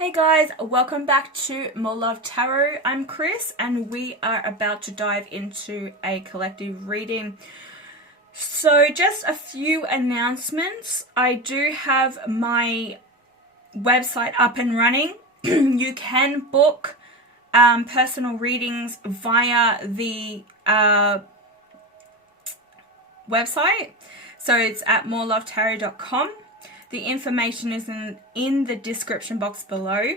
Hey guys, welcome back to More Love Tarot. I'm Chris and we are about to dive into a collective reading. So just a few announcements. I do have my website up and running. You can book personal readings via the website. So it's at morelovetarot.com. The information is in the description box below.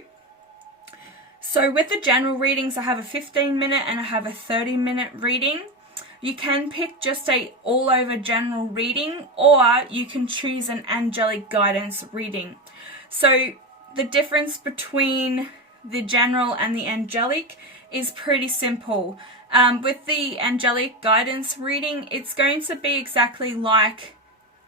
So with the general readings, I have a 15-minute and I have a 30-minute reading. You can pick just a all-over general reading, or you can choose an angelic guidance reading. So the difference between the general and the angelic is pretty simple. With the angelic guidance reading, it's going to be exactly like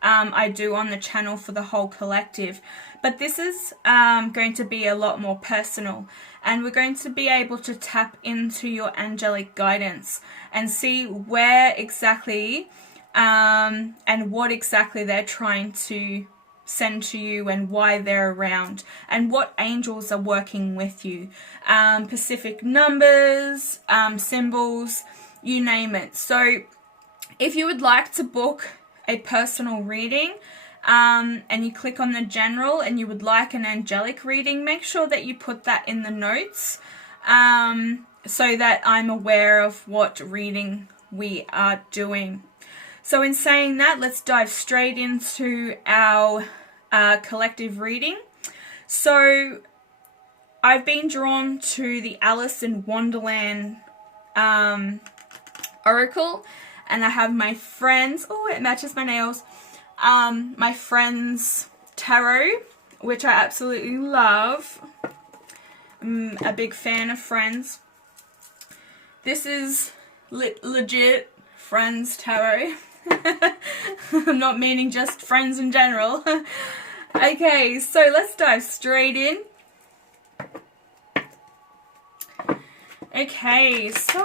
I do on the channel for the whole collective, but this is going to be a lot more personal, and we're going to be able to tap into your angelic guidance and see where exactly and what exactly they're trying to send to you and why they're around and what angels are working with you. Specific numbers, symbols, you name it. So if you would like to book a personal reading and you click on the general and you would like an angelic reading, make sure that you put that in the notes so that I'm aware of what reading we are doing. So in saying that, let's dive straight into our collective reading. So I've been drawn to the Alice in Wonderland Oracle, and I have my friends, oh, it matches my nails, my friends tarot, which I absolutely love. I'm a big fan of Friends. This is legit Friends tarot. I'm not meaning just friends in general. Okay, so let's dive straight in. Okay, so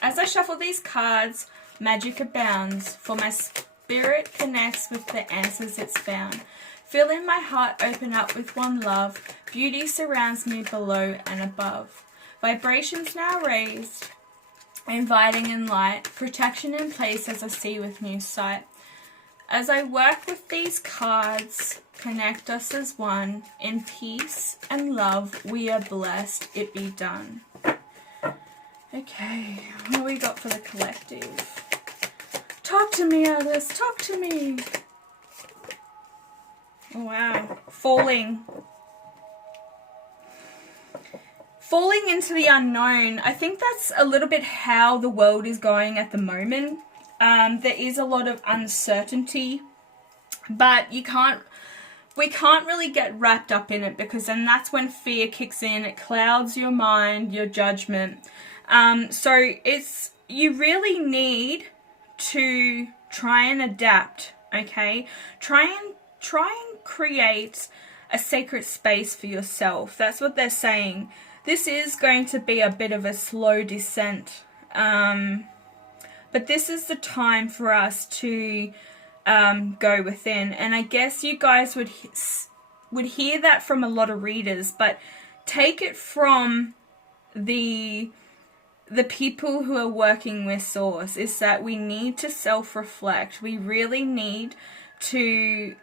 as I shuffle these cards, magic abounds, for my spirit connects with the answers it's found. Feeling my heart open up with one love, beauty surrounds me below and above. Vibrations now raised, inviting in light, protection in place as I see with new sight. As I work with these cards, connect us as one, in peace and love, we are blessed, it be done. Okay, what do we got for the collective? Talk to me, Alice, talk to me. Oh, wow, falling into the unknown. I think that's a little bit how the world is going at the moment. There is a lot of uncertainty, but we can't really get wrapped up in it, because then that's when fear kicks in. It clouds your mind, your judgment. So you really need to try and adapt, okay? Try and create a sacred space for yourself. That's what they're saying. This is going to be a bit of a slow descent, but this is the time for us to go within. And I guess you guys would hear that from a lot of readers, but take it from the people who are working with Source, is that we need to self-reflect. We really need to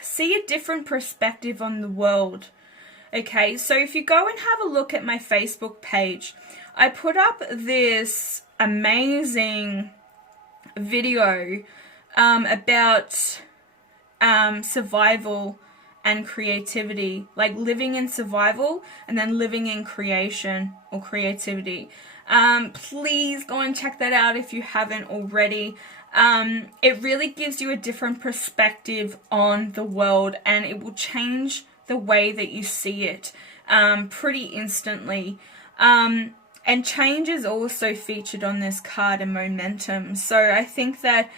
see a different perspective on the world. Okay, so if you go and have a look at my Facebook page, I put up this amazing video about survival and creativity, like living in survival and then living in creation or creativity. Please go and check that out if you haven't already. It really gives you a different perspective on the world, and it will change the way that you see it pretty instantly. And change is also featured on this card, and momentum. So I think that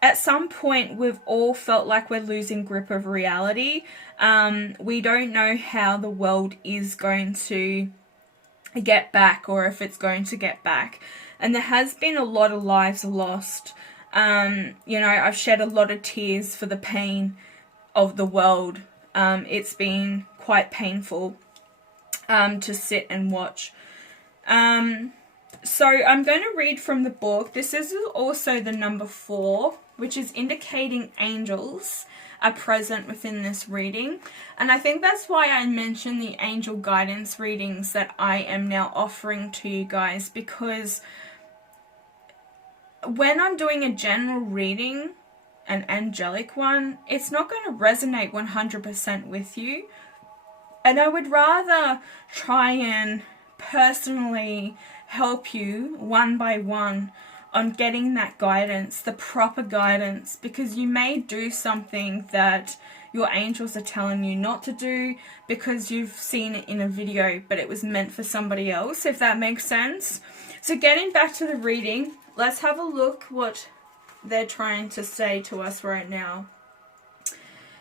at some point we've all felt like we're losing grip of reality. We don't know how the world is going to get back, or if it's going to get back. And there has been a lot of lives lost. You know, I've shed a lot of tears for the pain of the world. It's been quite painful to sit and watch. So I'm going to read from the book. This is also the number 4, which is indicating angels are present within this reading. And I think that's why I mentioned the angel guidance readings that I am now offering to you guys, because when I'm doing a general reading, an angelic one, it's not going to resonate 100% with you. And I would rather try and personally help you one by one on getting that guidance, the proper guidance, because you may do something that your angels are telling you not to do because you've seen it in a video, but it was meant for somebody else, if that makes sense. So getting back to the reading, let's have a look what they're trying to say to us right now.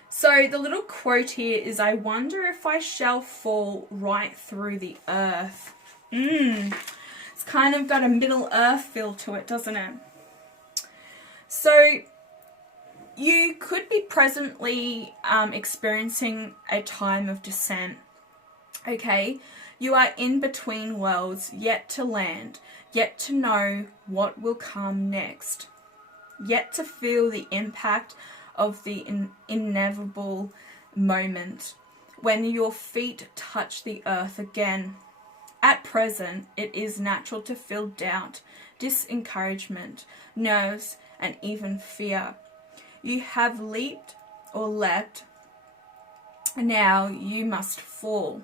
So the little quote here is, I wonder if I shall fall right through the earth. It's kind of got a Middle Earth feel to it, doesn't it? So you could be presently experiencing a time of descent. Okay, you are in between worlds, yet to land, yet to know what will come next, yet to feel the impact of the inevitable moment when your feet touch the earth again. At present, it is natural to feel doubt, disencouragement, nerves, and even fear. You have leaped or leapt, now you must fall.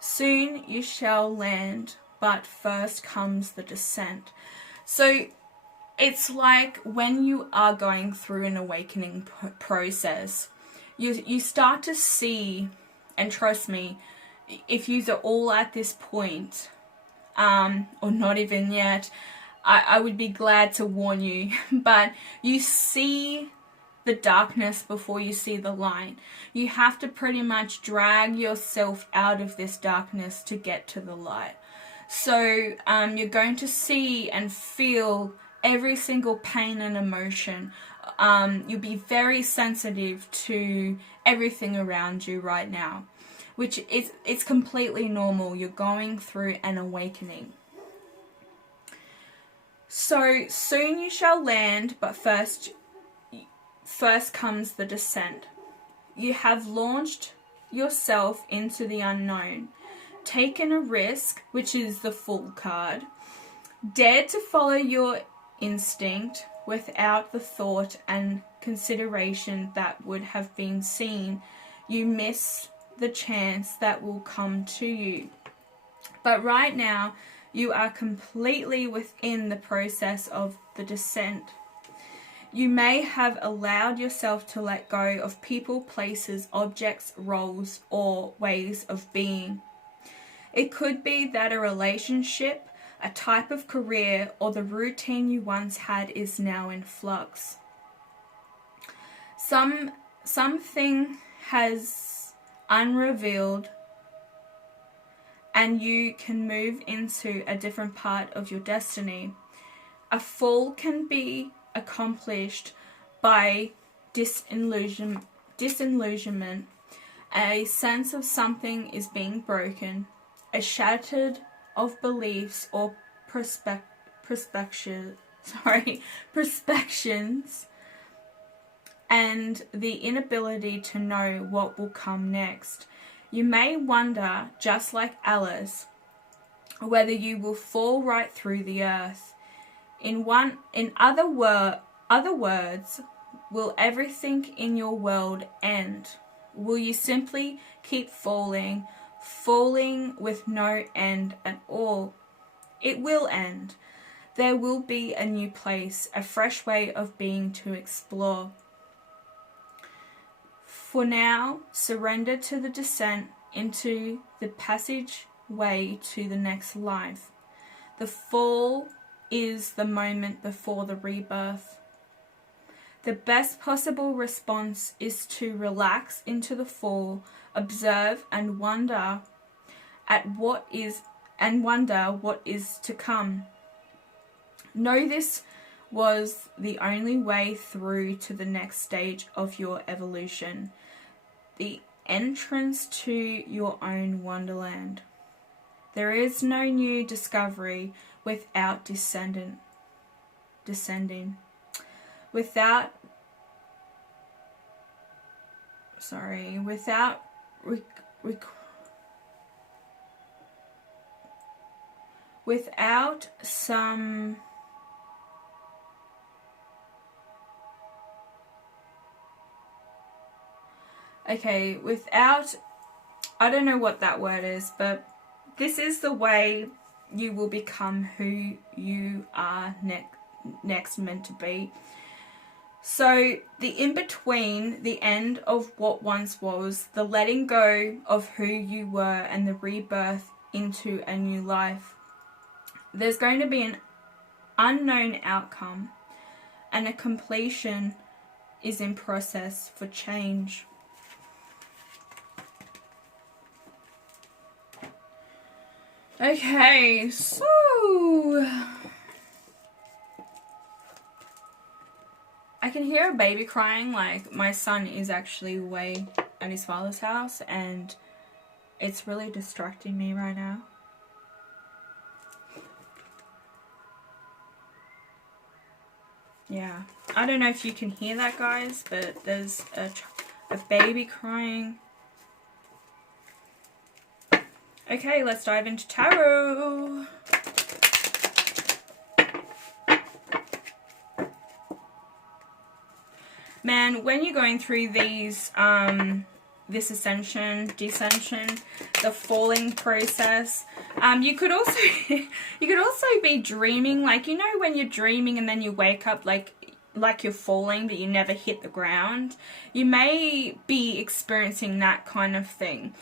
Soon you shall land, but first comes the descent. So it's like when you are going through an awakening process, you start to see, and trust me, if you're all at this point, or not even yet, I would be glad to warn you, but you see the darkness before you see the light. You have to pretty much drag yourself out of this darkness to get to the light. So you're going to see and feel every single pain and emotion. You'll be very sensitive to everything around you right now, which is, it's completely normal. You're going through an awakening. So soon you shall land, but first comes the descent. You have launched yourself into the unknown, taken a risk, which is the Fool card, dared to follow your instinct without the thought and consideration that would have been seen. You miss the chance that will come to you. But right now, you are completely within the process of the descent. You may have allowed yourself to let go of people, places, objects, roles, or ways of being. It could be that a relationship, a type of career, or the routine you once had is now in flux. Something has unrevealed, and you can move into a different part of your destiny. A fall can be accomplished by disillusionment, a sense of something is being broken, a shattered of beliefs or perspectives, and the inability to know what will come next. You may wonder, just like Alice, whether you will fall right through the earth. In other words, will everything in your world end? Will you simply keep falling with no end at all? It will end. There will be a new place, a fresh way of being to explore. For now, surrender to the descent into the passageway to the next life. The fall is the moment before the rebirth. The best possible response is to relax into the fall, observe and wonder what is to come. Know this was the only way through to the next stage of your evolution. The entrance to your own wonderland. There is no new discovery without descending. Without some I don't know what that word is, but this is the way you will become who you are next meant to be. So the in-between, the end of what once was, the letting go of who you were, and the rebirth into a new life. There's going to be an unknown outcome, and a completion is in process for change. Okay, so I can hear a baby crying. Like, my son is actually away at his father's house, and it's really distracting me right now. Yeah, I don't know if you can hear that, guys, but there's a baby crying. Okay, let's dive into tarot. Man, when you're going through these, this ascension, descension, the falling process, you could also be dreaming, like, you know, when you're dreaming and then you wake up like you're falling but you never hit the ground. You may be experiencing that kind of thing.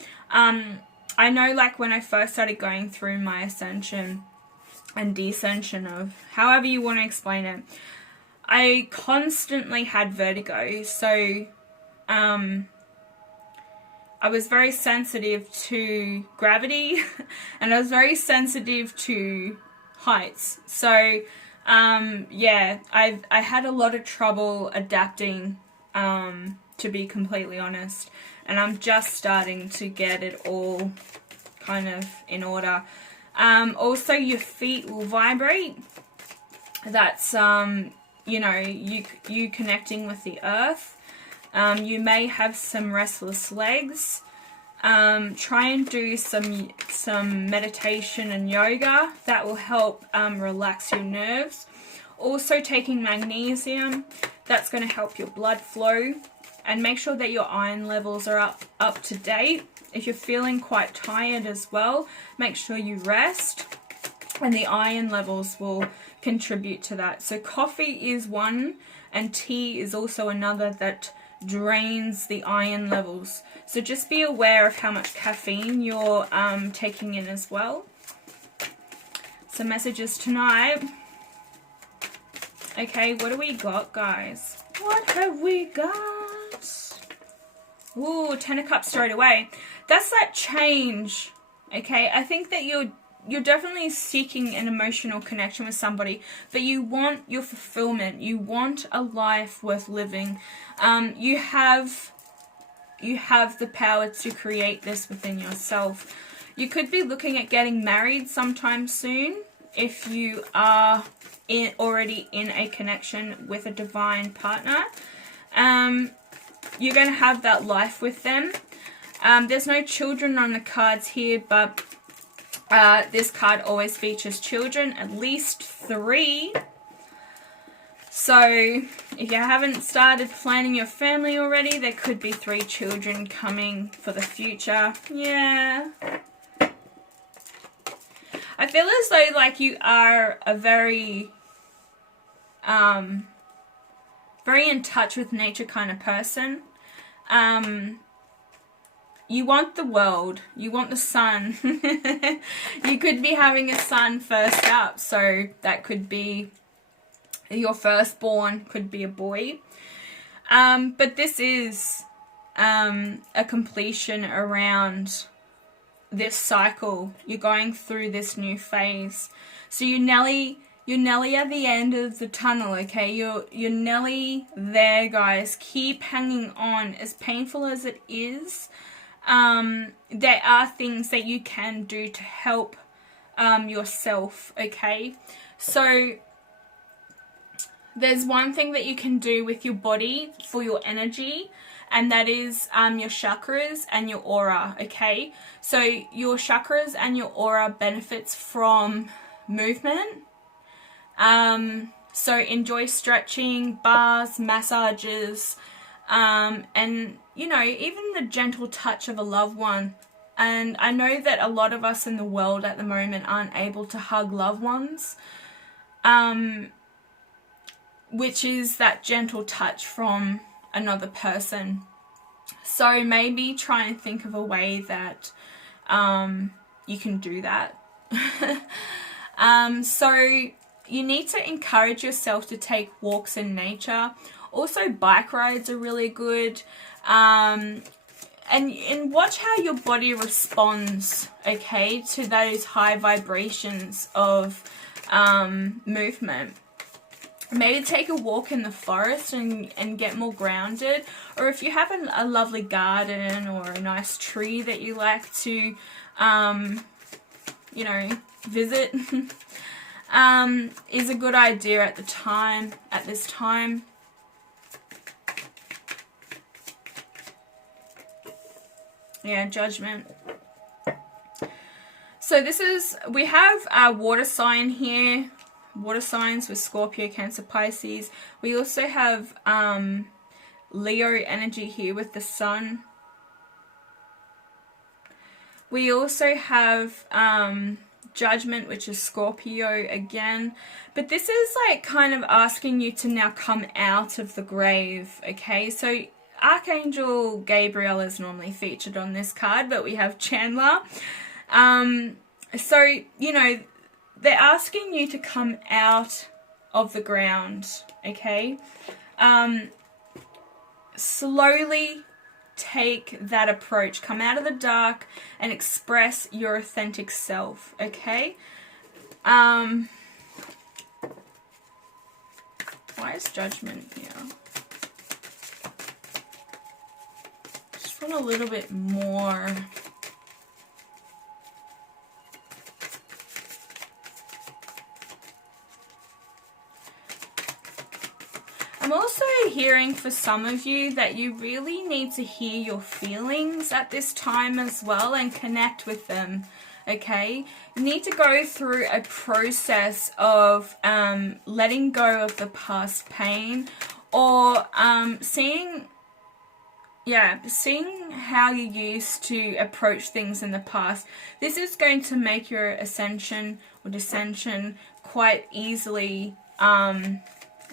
I know, like, when I first started going through my ascension and descension, of however you want to explain it, I constantly had vertigo. So I was very sensitive to gravity and I was very sensitive to heights. So yeah, I had a lot of trouble adapting, to be completely honest. And I'm just starting to get it all kind of in order. Also, your feet will vibrate. That's, you know, you connecting with the earth. You may have some restless legs. Try and do some meditation and yoga. That will help relax your nerves. Also, taking magnesium. That's going to help your blood flow. And make sure that your iron levels are up to date. If you're feeling quite tired as well, make sure you rest. And the iron levels will contribute to that. So coffee is one, and tea is also another that drains the iron levels. So just be aware of how much caffeine you're taking in as well. So messages tonight. Okay, what do we got, guys? What have we got? Ooh, 10 of Cups straight away. That's that change. Okay, I think that you're definitely seeking an emotional connection with somebody, but you want your fulfillment. You want a life worth living. You have the power to create this within yourself. You could be looking at getting married sometime soon if you are already in a connection with a divine partner. You're going to have that life with them. There's no children on the cards here, but this card always features children, at least 3. So if you haven't started planning your family already, there could be 3 children coming for the future. Yeah. I feel as though, like, you are a very in touch with nature kind of person. You want the world. You want the sun. You could be having a son first up, so that could be your firstborn, could be a boy. But this is a completion around this cycle. You're going through this new phase. So you're nearly You're nearly at the end of the tunnel, okay? You're nearly there, guys. Keep hanging on. As painful as it is, there are things that you can do to help yourself, okay? So there's one thing that you can do with your body for your energy, and that is your chakras and your aura, okay? So your chakras and your aura benefits from movement. So enjoy stretching, bars, massages, and, you know, even the gentle touch of a loved one. And I know that a lot of us in the world at the moment aren't able to hug loved ones, which is that gentle touch from another person. So maybe try and think of a way that you can do that. So you need to encourage yourself to take walks in nature. Also, bike rides are really good. And watch how your body responds, okay, to those high vibrations of movement. Maybe take a walk in the forest and get more grounded. Or if you have a lovely garden or a nice tree that you like to, you know, visit, is a good idea at this time. Yeah, Judgment. So we have water sign here. Water signs with Scorpio, Cancer, Pisces. We also have Leo energy here with the Sun. We also have Judgment, which is Scorpio again. But this is like kind of asking you to now come out of the grave, okay? So Archangel Gabriel is normally featured on this card, but we have Chandler. So, you know, they're asking you to come out of the ground, okay? Slowly take that approach. Come out of the dark and express your authentic self, okay? Why is Judgment here? Just want a little bit more. I'm also hearing for some of you that you really need to hear your feelings at this time as well and connect with them, okay? You need to go through a process of letting go of the past pain, or seeing how you used to approach things in the past. This is going to make your ascension or descension quite easily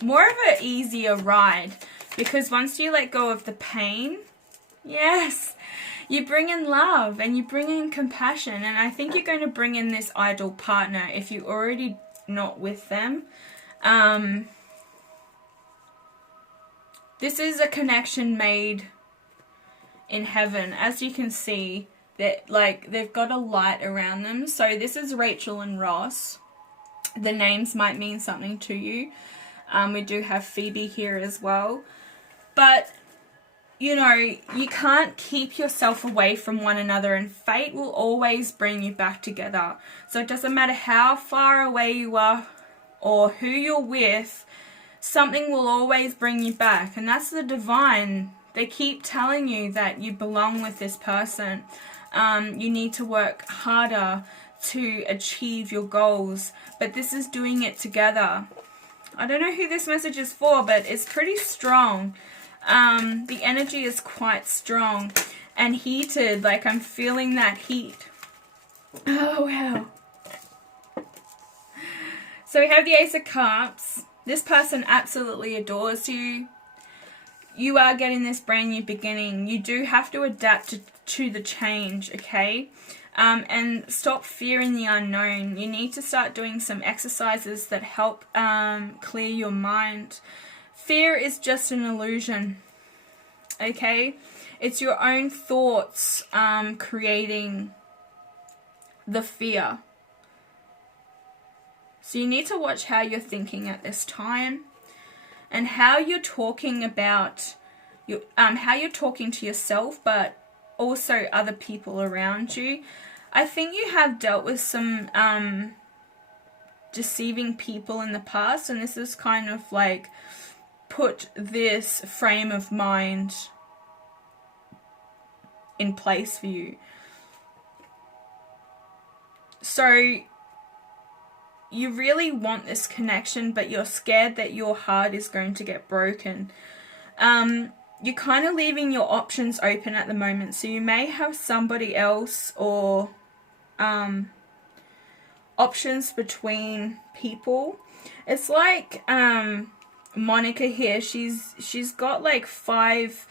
more of an easier ride, because once you let go of the pain, yes, you bring in love and you bring in compassion. And I think you're going to bring in this ideal partner if you're already not with them. This is a connection made in heaven. As you can see, that like they've got a light around them. So this is Rachel and Ross. The names might mean something to you. We do have Phoebe here as well. But, you know, you can't keep yourself away from one another, and fate will always bring you back together. So it doesn't matter how far away you are or who you're with, something will always bring you back. And that's the divine. They keep telling you that you belong with this person. You need to work harder to achieve your goals. But this is doing it together. I don't know who this message is for, but it's pretty strong. The energy is quite strong and heated. Like, I'm feeling that heat. Oh, wow. So we have the Ace of Cups. This person absolutely adores you. You are getting this brand new beginning. You do have to adapt to the change, okay? And stop fearing the unknown. You need to start doing some exercises that help clear your mind. Fear is just an illusion, okay? It's your own thoughts creating the fear. So you need to watch how you're thinking at this time, and how you're talking about how you're talking to yourself, but also other people around you. I think you have dealt with some deceiving people in the past, and this is kind of like put this frame of mind in place for you. So you really want this connection, but you're scared that your heart is going to get broken. You're kind of leaving your options open at the moment. So you may have somebody else, or options between people. It's like Monica here. She's got like 5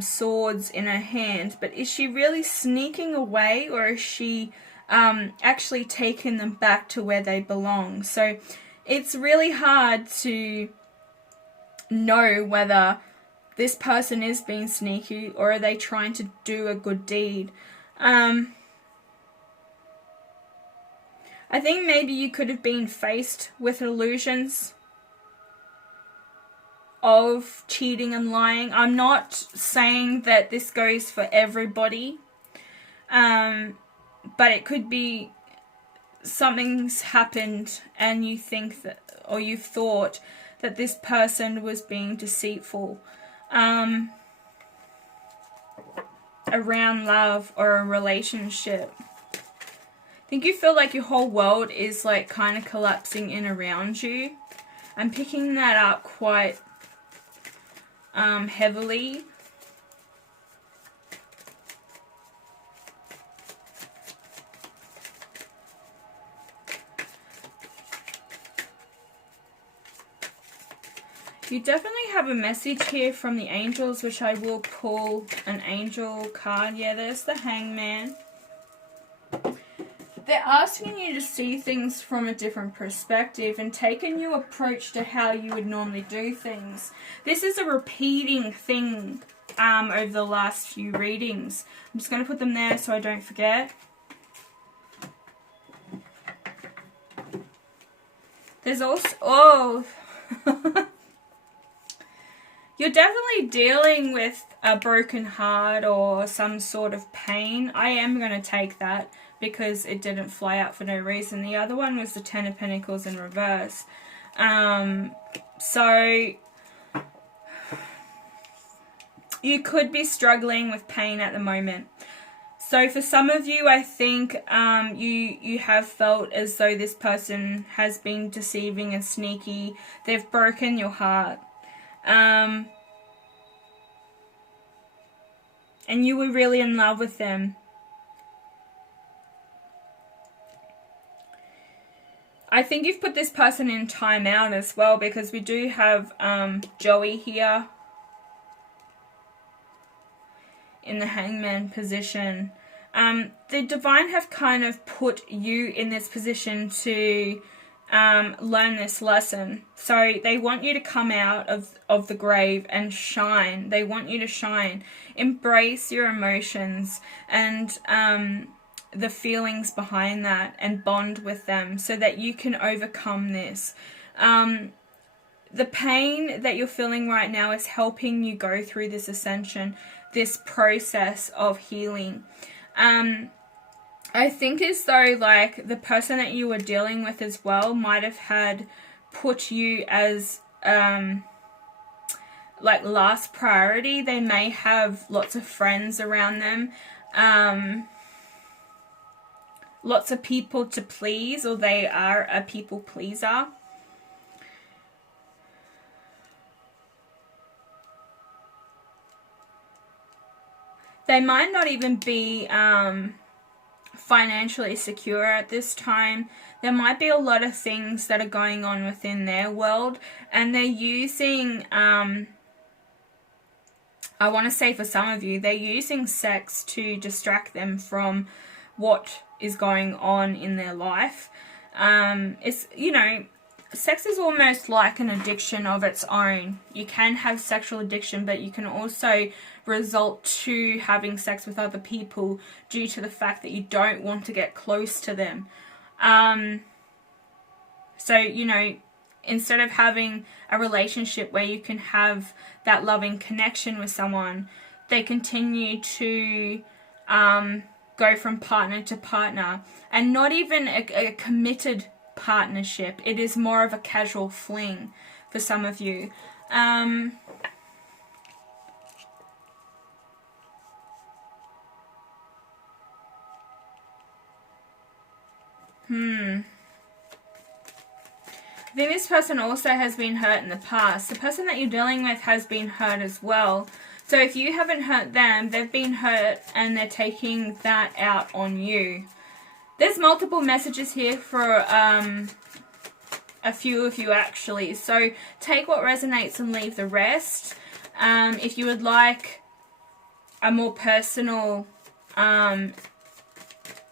swords in her hand, but is she really sneaking away, or is she actually taking them back to where they belong? So it's really hard to know whether this person is being sneaky, or are they trying to do a good deed. I think maybe you could have been faced with illusions of cheating and lying. I'm not saying that this goes for everybody, but it could be something's happened and you think that, or you've thought that this person was being deceitful around love or a relationship. I think you feel like your whole world is like kind of collapsing in around you. I'm picking that up quite heavily. You definitely have a message here from the angels, which I will pull an angel card. Yeah, there's the Hangman. They're asking you to see things from a different perspective and take a new approach to how you would normally do things. This is a repeating thing over the last few readings. I'm just going to put them there so I don't forget. There's also... You're definitely dealing with a broken heart or some sort of pain. I am going to take that because it didn't fly out for no reason. The other one was the Ten of Pentacles in reverse. So you could be struggling with pain at the moment. So for some of you, I think you have felt as though this person has been deceiving and sneaky. They've broken your heart. And you were really in love with them. I think you've put this person in timeout as well, because we do have Joey here in the Hangman position. The Divine have kind of put you in this position to learn this lesson. So they want you to come out of the grave and shine. They want you to shine. Embrace your emotions and the feelings behind that, and bond with them so that you can overcome this. The pain that you're feeling right now is helping you go through this ascension, this process of healing. I think as though like the person that you were dealing with as well might have had put you as like last priority. They may have lots of friends around them, lots of people to please, or they are a people pleaser. They might not even be financially secure at this time. There might be a lot of things that are going on within their world, and they're using, I want to say for some of you, they're using sex to distract them from what is going on in their life. It's, you know, sex is almost like an addiction of its own. You can have sexual addiction, but you can also result to having sex with other people due to the fact that you don't want to get close to them. So, you know, instead of having a relationship where you can have that loving connection with someone, they continue to go from partner to partner, and not even a committed partnership. It is more of a casual fling for some of you. I think this person also has been hurt in the past. The person that you're dealing with has been hurt as well. So if you haven't hurt them, they've been hurt and they're taking that out on you. There's multiple messages here for a few of you actually. So take what resonates and leave the rest. If you would like a more personal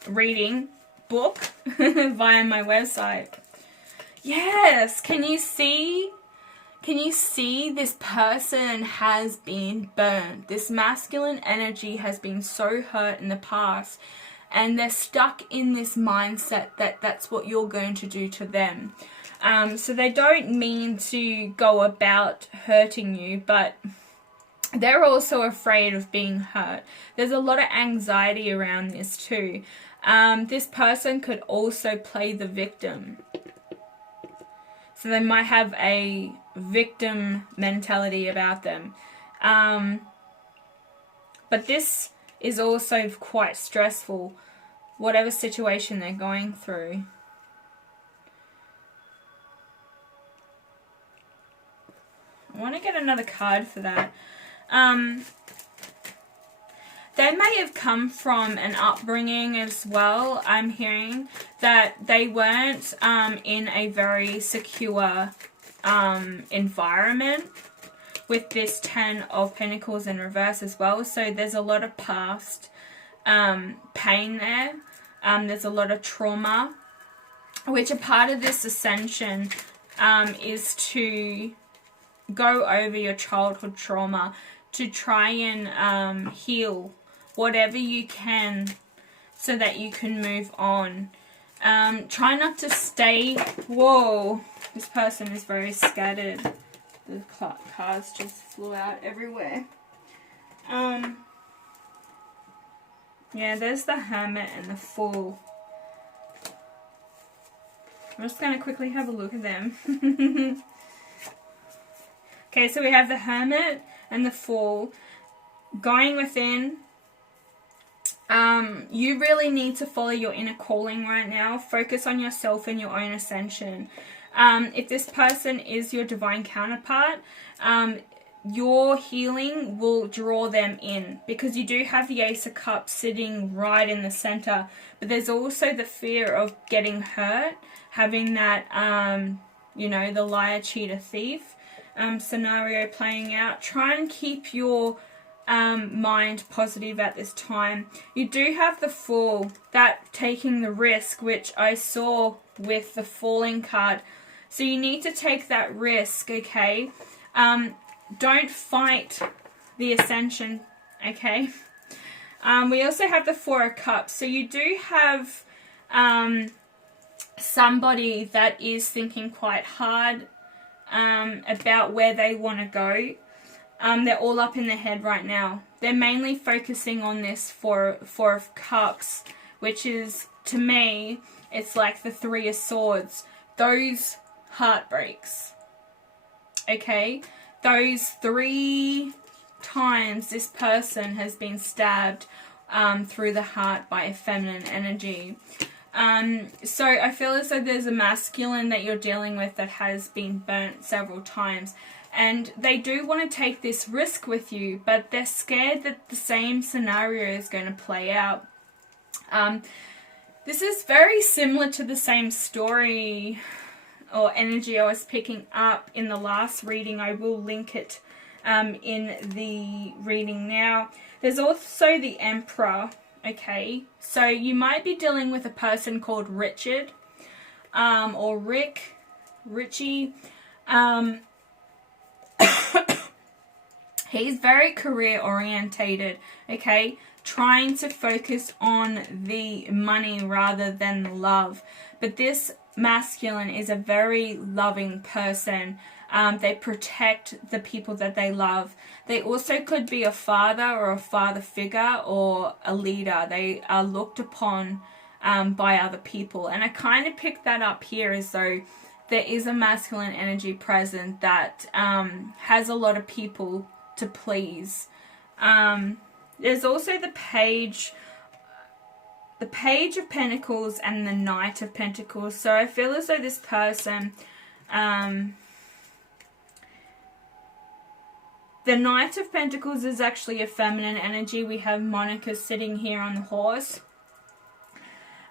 reading book via my website. Yes, can you see? Can you see this person has been burned? This masculine energy has been so hurt in the past, and they're stuck in this mindset that that's what you're going to do to them. So they don't mean to go about hurting you, but they're also afraid of being hurt. There's a lot of anxiety around this too. This person could also play the victim. So they might have a victim mentality about them. But this is also quite stressful, whatever situation they're going through. I want to get another card for that. They may have come from an upbringing as well. I'm hearing that they weren't in a very secure environment, with this 10 of Pentacles in reverse as well. So there's a lot of past pain there. There's a lot of trauma, which a part of this ascension is to go over your childhood trauma, to try and heal whatever you can so that you can move on. Try not to stay... Whoa, this person is very scattered. The cards just flew out everywhere. Yeah, there's the Hermit and the Fool. I'm just going to quickly have a look at them. Okay, so we have the Hermit and the Fool. Going within, you really need to follow your inner calling right now. Focus on yourself and your own ascension. If this person is your divine counterpart, your healing will draw them in, because you do have the Ace of Cups sitting right in the center, but there's also the fear of getting hurt, having that, you know, the liar, cheater, thief scenario playing out. Try and keep your mind positive at this time. You do have the Fool, that taking the risk, which I saw with the Falling card. So you need to take that risk, okay? Don't fight the ascension, okay? We also have the Four of Cups. So you do have somebody that is thinking quite hard about where they want to go. They're all up in their head right now. They're mainly focusing on this Four of Cups, which is, to me, it's like the Three of Swords. Those heartbreaks, okay? Those 3 times this person has been stabbed through the heart by a feminine energy. So I feel as though there's a masculine that you're dealing with that has been burnt several times. And they do want to take this risk with you, but they're scared that the same scenario is going to play out. This is very similar to the same story or energy I was picking up in the last reading. I will link it in the reading now. There's also the Emperor, okay? So you might be dealing with a person called Richard or Richie. He's very career orientated, okay? Trying to focus on the money rather than the love. But this masculine is a very loving person. They protect the people that they love. They also could be a father or a father figure or a leader. They are looked upon by other people. And I kind of picked that up here as though there is a masculine energy present that has a lot of people to please. There's also the Page of Pentacles and the Knight of Pentacles. So I feel as though this person, the Knight of Pentacles is actually a feminine energy. We have Monica sitting here on the horse.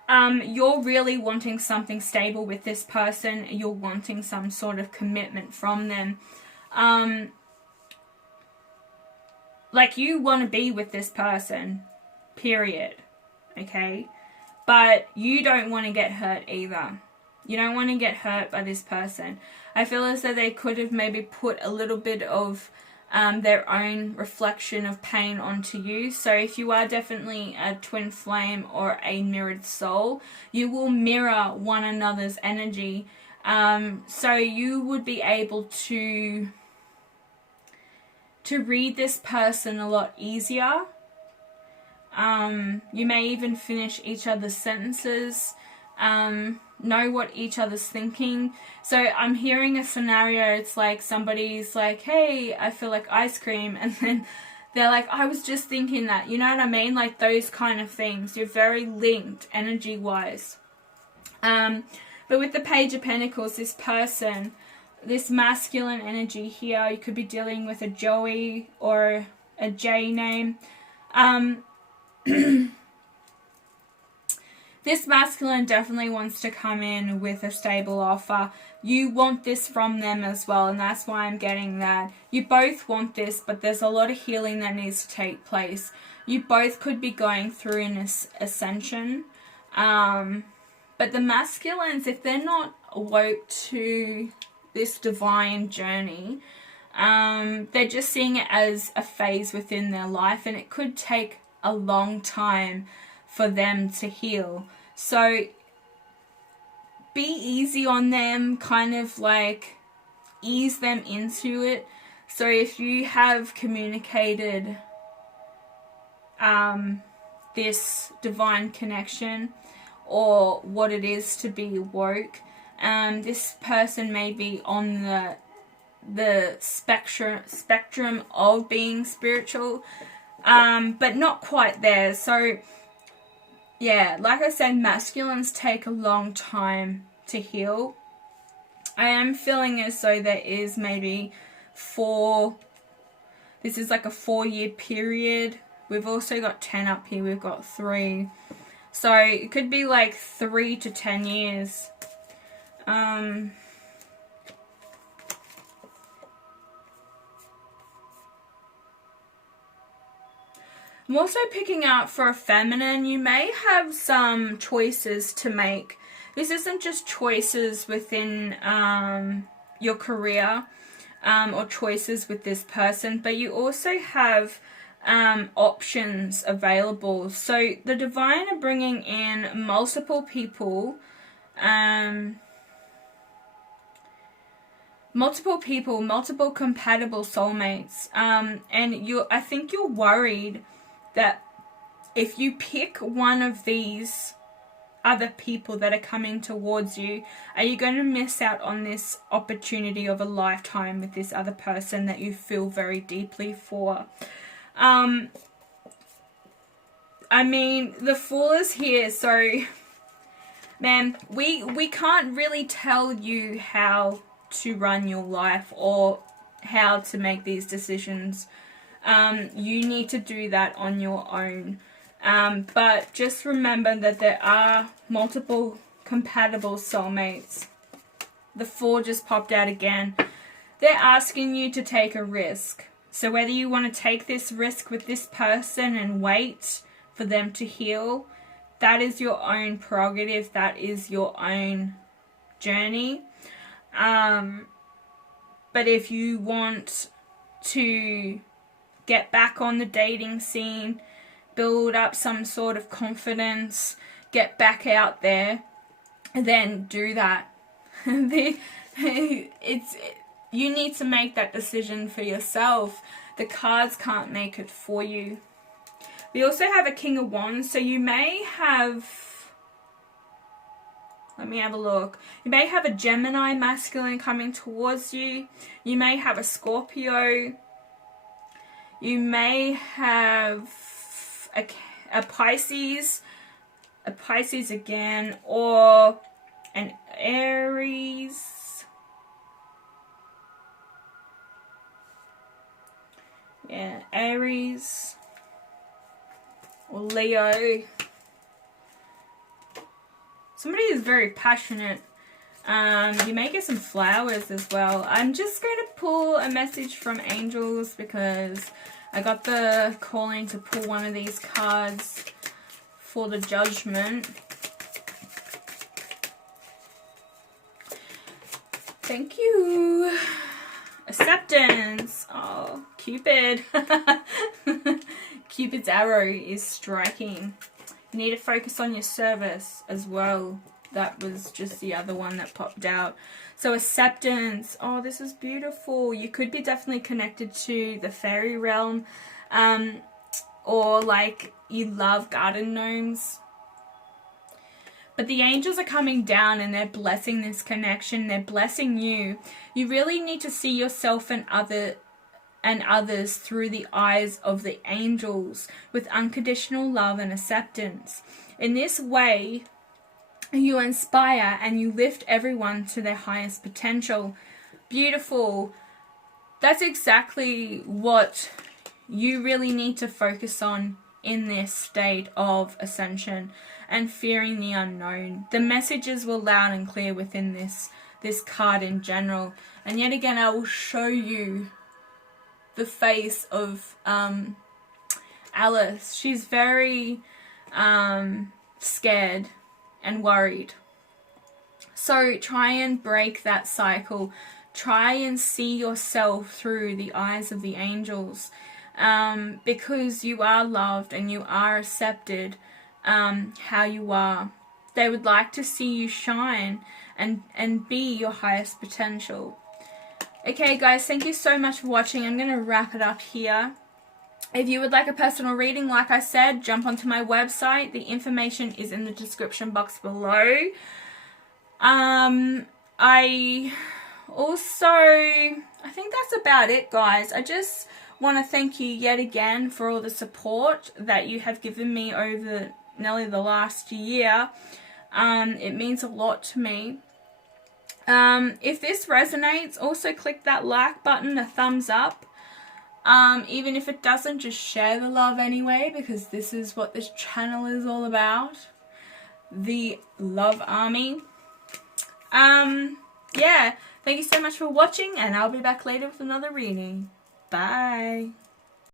You're really wanting something stable with this person. You're wanting some sort of commitment from them. Like, you want to be with this person, period. Okay? But you don't want to get hurt either. You don't want to get hurt by this person. I feel as though they could have maybe put a little bit of their own reflection of pain onto you. So if you are definitely a twin flame or a mirrored soul, you will mirror one another's energy. So you would be able to read this person a lot easier. You may even finish each other's sentences, know what each other's thinking. So I'm hearing a scenario, it's like somebody's like, hey, I feel like ice cream, and then they're like, I was just thinking that, you know what I mean? Like those kind of things. You're very linked energy wise. But with the Page of Pentacles, this person, this masculine energy here, you could be dealing with a Joey or a J name. This masculine definitely wants to come in with a stable offer. You want this from them as well, and that's why I'm getting that. You both want this, but there's a lot of healing that needs to take place. You both could be going through an ascension. But the masculines, if they're not awoke to this divine journey, they're just seeing it as a phase within their life, and it could take a long time for them to heal. So be easy on them, kind of like ease them into it. So if you have communicated this divine connection or what it is to be woke, this person may be on the spectrum of being spiritual, but not quite there. So yeah, like I said, masculines take a long time to heal. I am feeling as though there is maybe this is like a 4-year period. We've also got 10 up here, we've got 3. So it could be like 3 to 10 years. I'm also picking out for a feminine, you may have some choices to make. This isn't just choices within your career or choices with this person, but you also have options available. So the divine are bringing in multiple people, multiple compatible soulmates, and I think you're worried that if you pick one of these other people that are coming towards you, are you going to miss out on this opportunity of a lifetime with this other person that you feel very deeply for? I mean, the Fool is here, so man, we can't really tell you how to run your life or how to make these decisions. You need to do that on your own. But just remember that there are multiple compatible soulmates. The 4 just popped out again. They're asking you to take a risk. So whether you want to take this risk with this person and wait for them to heal, that is your own prerogative. That is your own journey. But if you want to get back on the dating scene, build up some sort of confidence, get back out there, then do that. You need to make that decision for yourself. The cards can't make it for you. We also have a King of Wands, so you may have, let me have a look. You may have a Gemini masculine coming towards you. You may have a Scorpio. You may have a Pisces again, or an Aries. Yeah, Aries or Leo. Somebody is very passionate. You may get some flowers as well. I'm just going to pull a message from angels because I got the calling to pull one of these cards for the judgment. Thank you. Acceptance. Oh, Cupid. Cupid's arrow is striking. You need to focus on your service as well. That was just the other one that popped out. So acceptance. Oh, this is beautiful. You could be definitely connected to the fairy realm. Or like you love garden gnomes. But the angels are coming down and they're blessing this connection. They're blessing you. You really need to see yourself and others through the eyes of the angels with unconditional love and acceptance. In this way, you inspire and you lift everyone to their highest potential. Beautiful. That's exactly what you really need to focus on in this state of ascension and fearing the unknown. The messages were loud and clear within this card in general. And yet again, I will show you the face of Alice. She's very scared and worried. So try and break that cycle. Try and see yourself through the eyes of the angels, because you are loved and you are accepted how you are. They would like to see you shine and be your highest potential. Okay guys, thank you so much for watching. I'm going to wrap it up here. If you would like a personal reading, like I said, jump onto my website. The information is in the description box below. I think that's about it, guys. I just want to thank you yet again for all the support that you have given me over nearly the last year. It means a lot to me. If this resonates, also click that like button, a thumbs up. Even if it doesn't, just share the love anyway, because this is what this channel is all about. The Love Army. Yeah, thank you so much for watching, and I'll be back later with another reading. Bye.